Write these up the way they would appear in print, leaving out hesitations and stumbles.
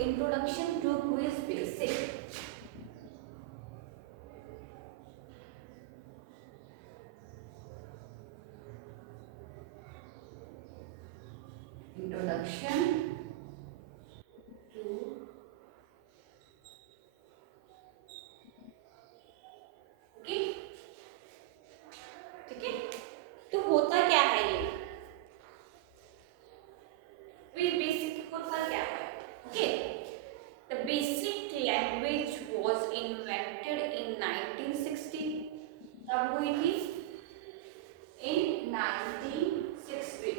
Introduction to QBasic. Introduction to okay, ठीक है। तो होता क्या है ये क्विज बेसिक, होता क्या है? Okay, the BASIC language was invented in 1960। तब हुई थी इन 1960।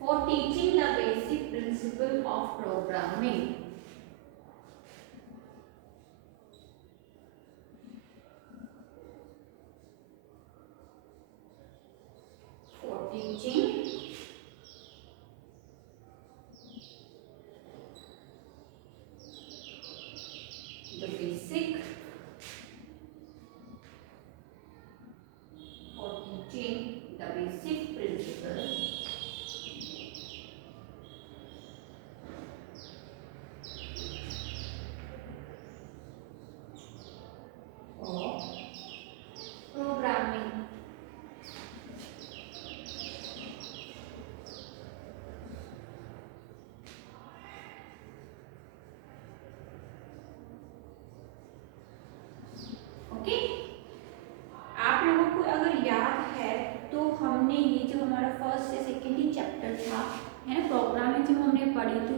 For teaching the basic principle of programming. For teaching the basic, for teaching the basic principle of programming. Okay, आप लोगों को अगर याद है तो हमने ये जो हमारा फर्स्ट या सेकेंड ही चैप्टर था है ना प्रोग्रामिंग, जब हमने पढ़ी तो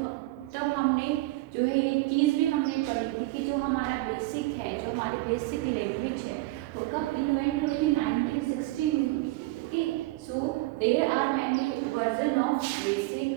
तब हमने जो है ये चीज़ भी हमने पढ़ी थी कि जो हमारा बेसिक है, जो हमारी बेसिक लैंग्वेज है वो कब इन्वेंट हुई थी? 1960 में हुई थी। Okay, so there are many version of BASIC.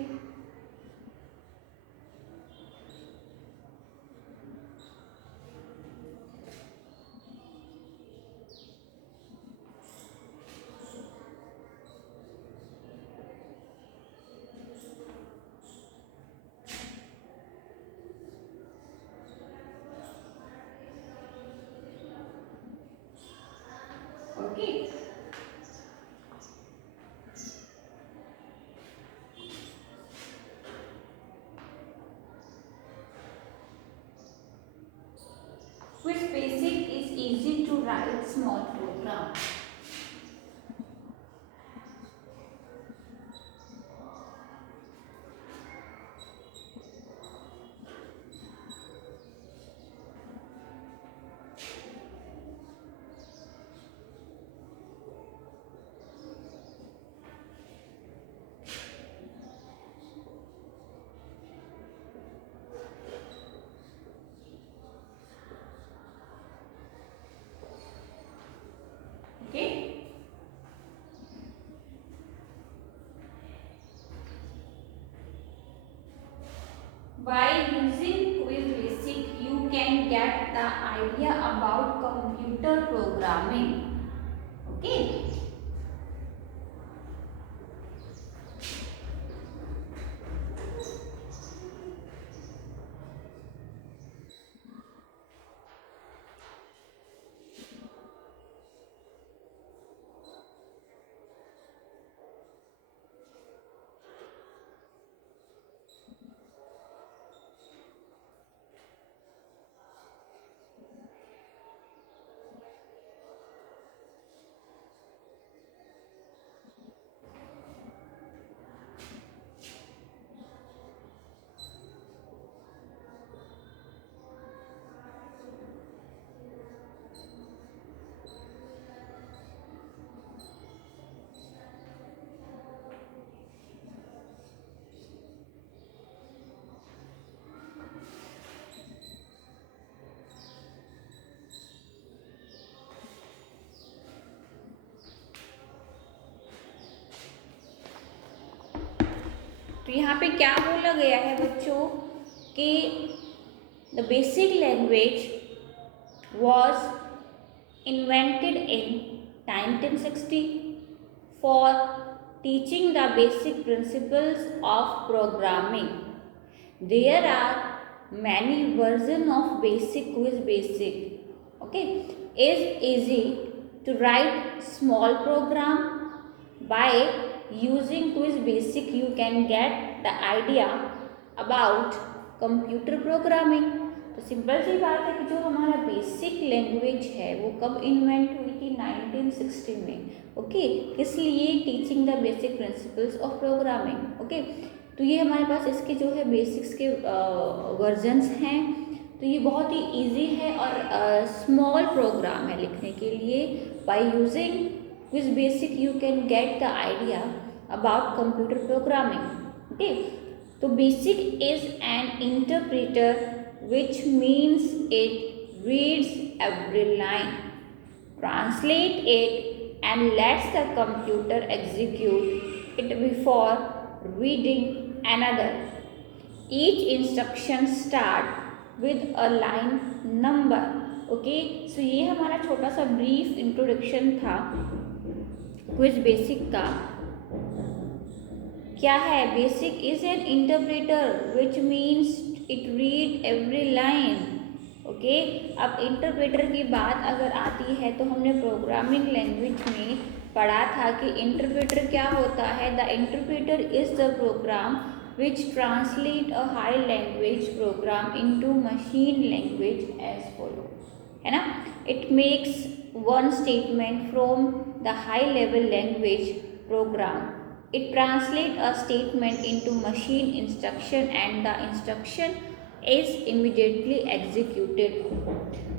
Okay, which basic is easy to write small program. Okay, by using quiz basic you can get the idea about computer programming. Okay, यहाँ पे क्या बोला गया है बच्चों कि the BASIC language was invented in 1960 for teaching the basic principles of programming. There are many versions of basic quiz basic. Okay, it's easy to write small program. By using quiz basic you can get the idea about computer programming. तो सिंपल सी बात है कि जो हमारा basic language है वो कब इन्वेंट हुई थी 1960 में। ओके, किस लिए? Teaching the basic principles of programming. Okay, तो ये हमारे पास इसके जो है बेसिक्स के वर्जन्स हैं। तो ये बहुत ही इजी है और स्मॉल प्रोग्राम है लिखने के लिए। By using QBasic you can get the idea about computer programming. Okay, तो BASIC is an interpreter which means it reads every line, translate it and lets the computer execute it before reading another. Each instruction start with a line number. Okay, so ये हमारा छोटा सा brief introduction था quiz basic का। क्या है? Basic is an interpreter which means it read every line. Okay, अब इंटरप्रेटर की बात अगर आती है तो हमने प्रोग्रामिंग लैंग्वेज में पढ़ा था कि इंटरप्रेटर क्या होता है। The interpreter is the program which translate a high language program into machine language as follow, है ना। It makes one statement from the high level language program. It translates a statement into machine instruction and the instruction is immediately executed.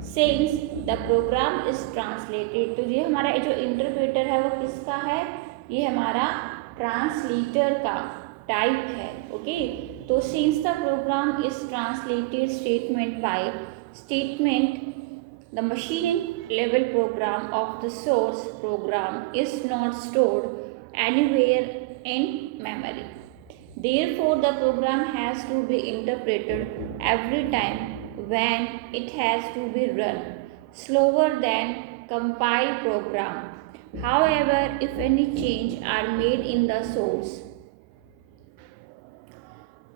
Since the program is translated, तो ये हमारा जो इंटरप्रेटर है वो किसका है? ये हमारा ट्रांसलेटर का टाइप है। ओके, तो since the program is translated statement by statement, the machine level program of the source program is not stored anywhere in memory. Therefore, the program has to be interpreted every time when it has to be run, slower than compiled program. However, if any change are made in the source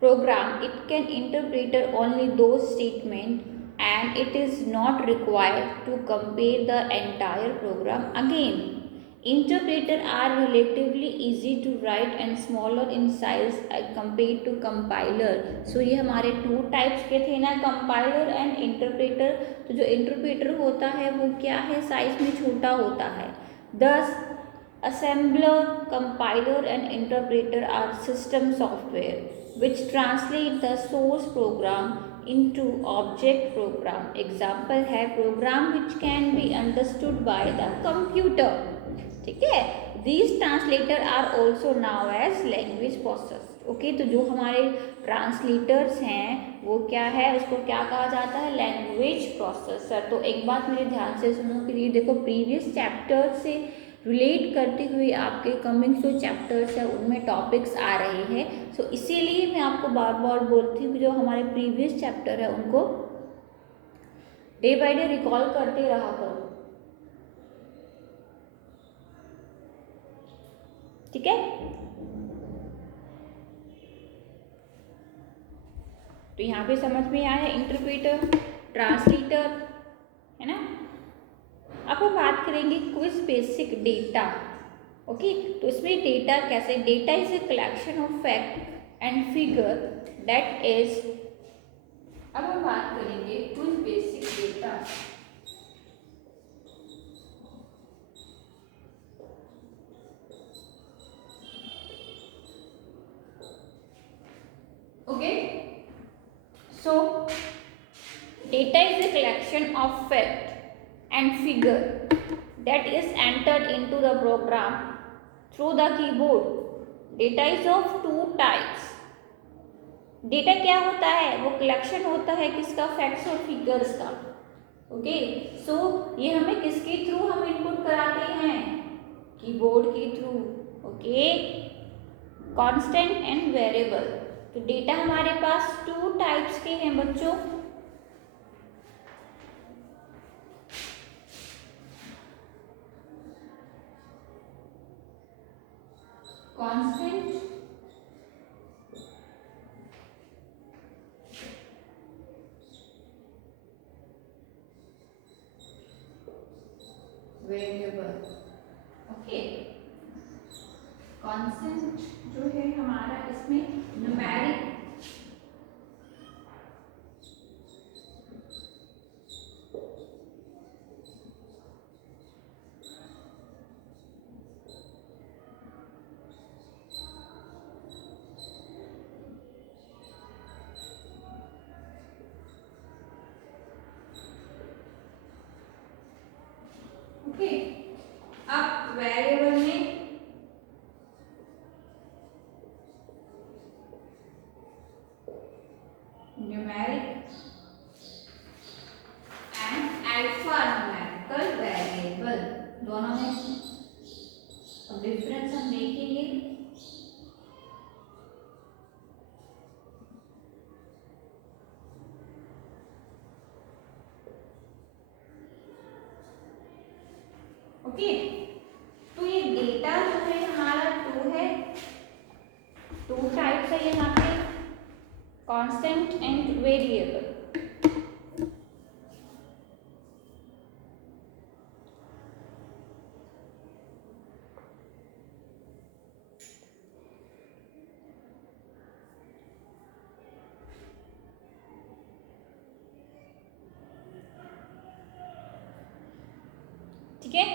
program, it can interpret only those statements and it is not required to compare the entire program again. Interpreter are relatively easy to write and smaller in size compared to compiler. So ये हमारे to types के थे ना, compiler and interpreter. तो जो इंटरप्रेटर होता है वो क्या है? साइज में छोटा होता है। Thus, assembler, compiler and interpreter are system software which translate the source program into object program. Example है program which can be understood by the computer. ठीक है, these translator are also now as language process. Okay, तो जो हमारे ट्रांसलेटर्स हैं वो क्या है? उसको क्या कहा जाता है? Language processor. तो एक बात मेरे ध्यान से सुनो कि ये देखो प्रीवियस चैप्टर से रिलेट करते हुए आपके कमिंग जो चैप्टर्स है उनमें टॉपिक्स आ रहे हैं। सो इसीलिए मैं आपको बार बार बोलती हूँ कि जो हमारे प्रीवियस चैप्टर है उनको डे बाय डे रिकॉल करते रहा करो। ठीक है, तो यहाँ पे समझ में आया इंटरप्रेटर, ट्रांसलेटर, है ना। अब हम बात करेंगे क्विज बेसिक डेटा। ओके, तो इसमें डेटा कैसे? Data is a collection of fact and figure that is. अब हम बात करेंगे quiz basic data. Okay, so data is a collection of fact and figure that is entered into the program through the keyboard. Data is of two types. Data क्या होता है? वो कलेक्शन होता है किसका? फैक्ट्स और फिगर्स का। ओके, सो ये हमें किसके थ्रू हम इनपुट कराते हैं? कीबोर्ड के through. Okay, constant and variable. तो डेटा हमारे पास टू टाइप्स के हैं बच्चों, कांस्टेंट वेरिएबल। ओके, कांस्टेंट जो है हमारा इसमें न्यूमेरिक ओके। अब वेरिएबल में numeric and alpha numerical variable, दोनों में अब डिफरेंस हम देखेंगे। ओके, तो ये डेटा जो है हमारा टू है, टू टाइप्स है यहाँ पे, कांस्टेंट एंड वेरिएबल। ठीक है,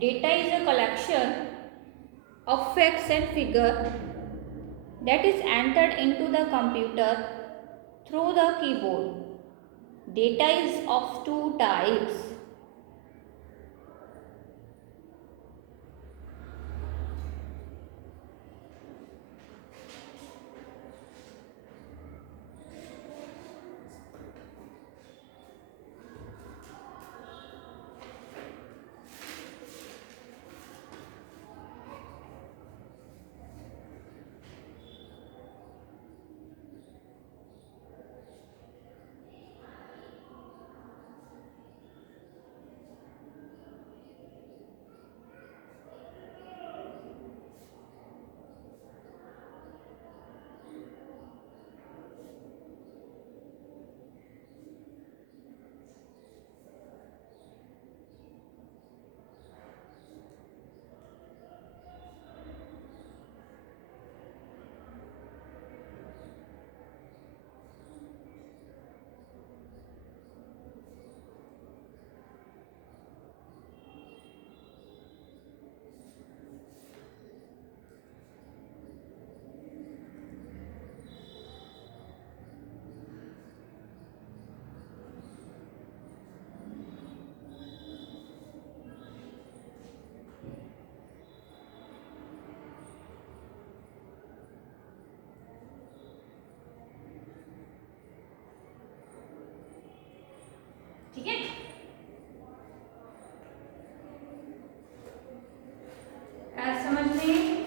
data is a collection of facts and figure that is entered into the computer through the keyboard. Data is of two types. ठीक है, समझ में?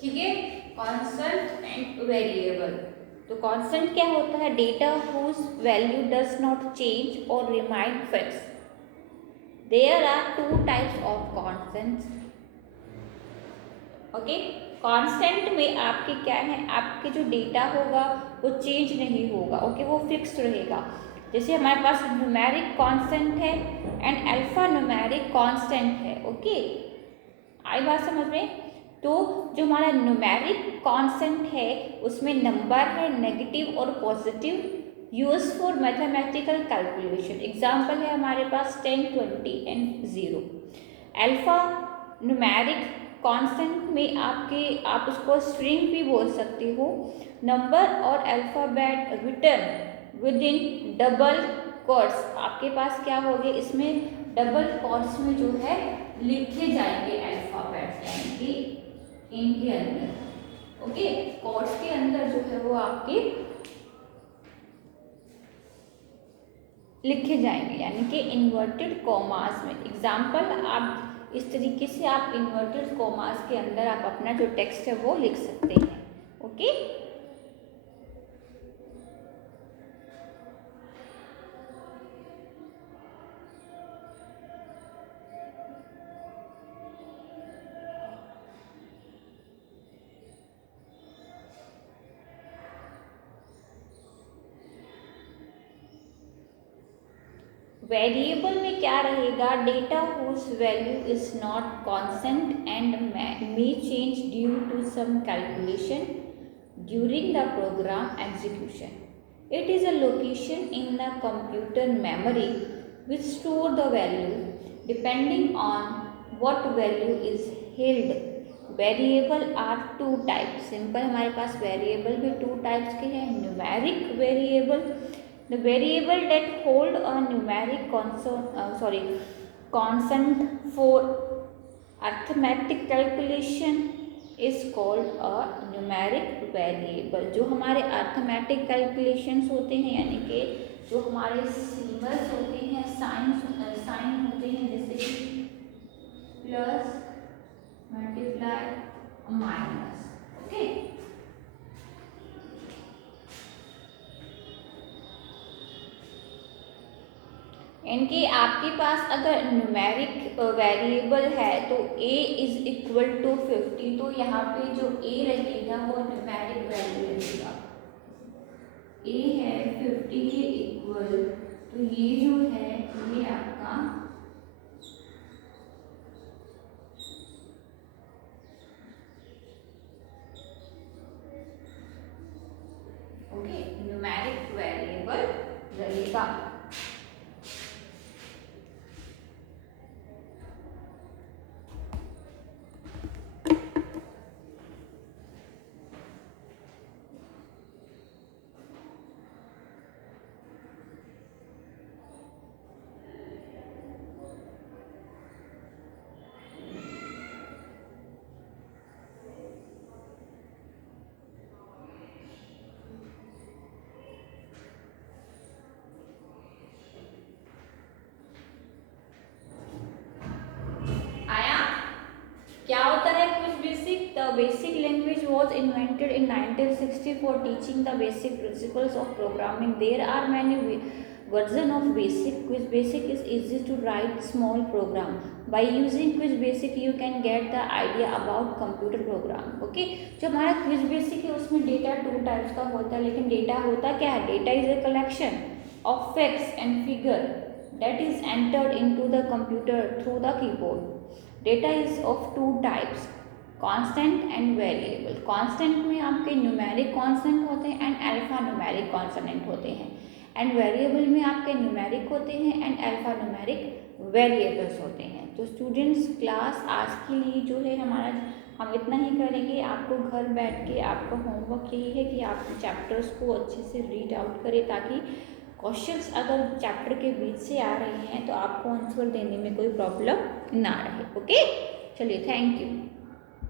ठीक है, कांस्टेंट एंड वेरिएबल। तो कांस्टेंट क्या होता है? Data whose value does not change और remain fixed. There are two types of constants. Okay, constant में आपके क्या है, आपके जो डेटा होगा वो चेंज नहीं होगा। ओके, वो फिक्स रहेगा। जैसे हमारे पास न्यूमेरिक कांस्टेंट है एंड अल्फा न्यूमेरिक कांस्टेंट है। ओके, आई बात समझ में? तो जो हमारा न्यूमेरिक कांस्टेंट है उसमें नंबर है नेगेटिव और positive, use for mathematical calculation. Example है हमारे पास 10, 20 एंड 0। अल्फा न्यूमेरिक कांस्टेंट में आप उसको स्ट्रिंग भी बोल सकते हो। नंबर और alphabet written within double quotes, आपके पास क्या हो गया, इसमें डबल कोट्स में जो है लिखे जाएंगे अल्फ़ाबेट, यानी कि इनके अंदर, ओके, कोट्स के अंदर जो है वो आपके लिखे जाएंगे, यानी कि इन्वर्टेड कॉमास में। एग्जाम्पल, आप इस तरीके से आप इन्वर्टेड कॉमास के अंदर आप अपना जो टेक्स्ट है वो लिख सकते हैं, ओके। वेरिएबल में क्या रहेगा, data whose value is not constant and may change due to some calculation during the program execution. It is a location in the computer memory which store the value depending on what value is held. Variable are two type, simple हमारे पास variable भी two types के हैं। Numeric variable, the variable that hold a numeric constant for arithmetic calculation is called a numeric variable। जो हमारे arithmetic calculations होते हैं, यानी कि जो हमारे सिम्बल्स होते हैं, साइन होते हैं, जैसे कि प्लस, मल्टीप्लाई, माइनस, ओके। इनके आपके पास अगर न्यूमेरिक वेरिएबल है तो a इज इक्वल टू 50, तो यहाँ पे जो a रहेगा वो न्यूमेरिक वैल्यू रहेगा। a है 50 के इक्वल, तो ये जो है ये आपका ओके न्यूमेरिक वेरिएबल रहेगा। क्या होता है QBasic? The BASIC language was invented in 1960 for teaching the basic principles of programming. There are many version of basic. Quiz basic is easy to write small program. By using quiz basic you can get the idea about computer program. Okay, जो हमारा quiz basic है उसमें data two types का होता है, लेकिन डेटा होता क्या है? Data is a collection of facts and figure that is entered into the computer through the keyboard. Data is of two types, constant and variable. Constant में आपके न्यूमेरिक कांस्टेंट होते हैं एंड अल्फा न्यूमेरिक कांस्टेंट होते हैं, and variable में आपके न्यूमेरिक होते हैं एंड अल्फा न्यूमेरिक वेरिएबल्स होते हैं। तो स्टूडेंट्स, क्लास आज के लिए जो है हमारा हम इतना ही करेंगे। आपको घर बैठ के आपका होमवर्क यही है कि आप चैप्टर्स को अच्छे से रीड आउट करें, ताकि क्वेश्चंस अगर चैप्टर के बीच से आ रहे हैं तो आपको आंसर देने में कोई प्रॉब्लम ना रहे। ओके, चलिए, थैंक यू।